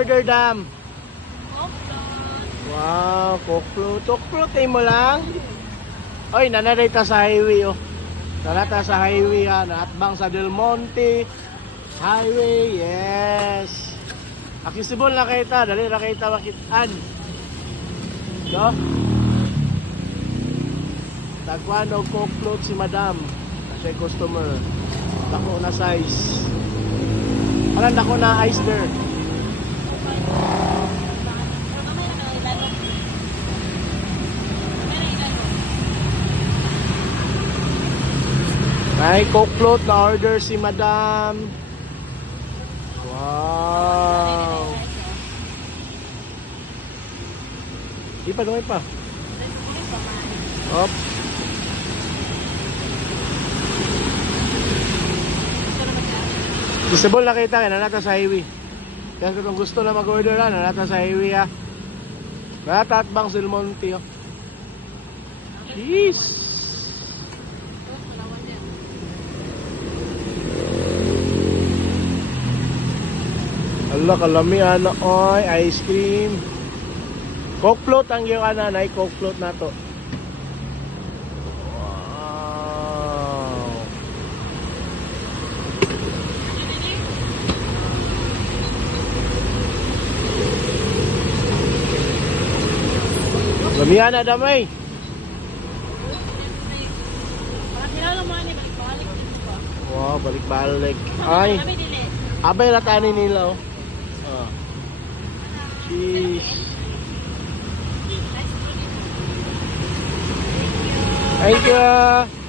order dam? Wow, coke float. Coke float mo lang? Oy, nanarita sa highway oh. Nanata sa highway ha. Naatbang sa Del Monte Highway, yes. Accessible na kita. Dali na kita makitaan. No? Tagwan o coke float si madam. Kasi customer. Dako na size. Parang dako na ice there. May coke float na order si madam. Wow. Di pa, dumay pa. Op. Visible na kita, nanata sa highway. Kaya kung gusto na mag-order na, nanata sa highway ha. Nanata at Bang Silmonte oh. Jeez. Allah, kalami ana oy, ice cream. Coke float ang yung ana, nay coke float na to. Wow. Lami ana damay. Wow, balik-balik. Ay. Abay ratani nila oh. Cheese. Thank you.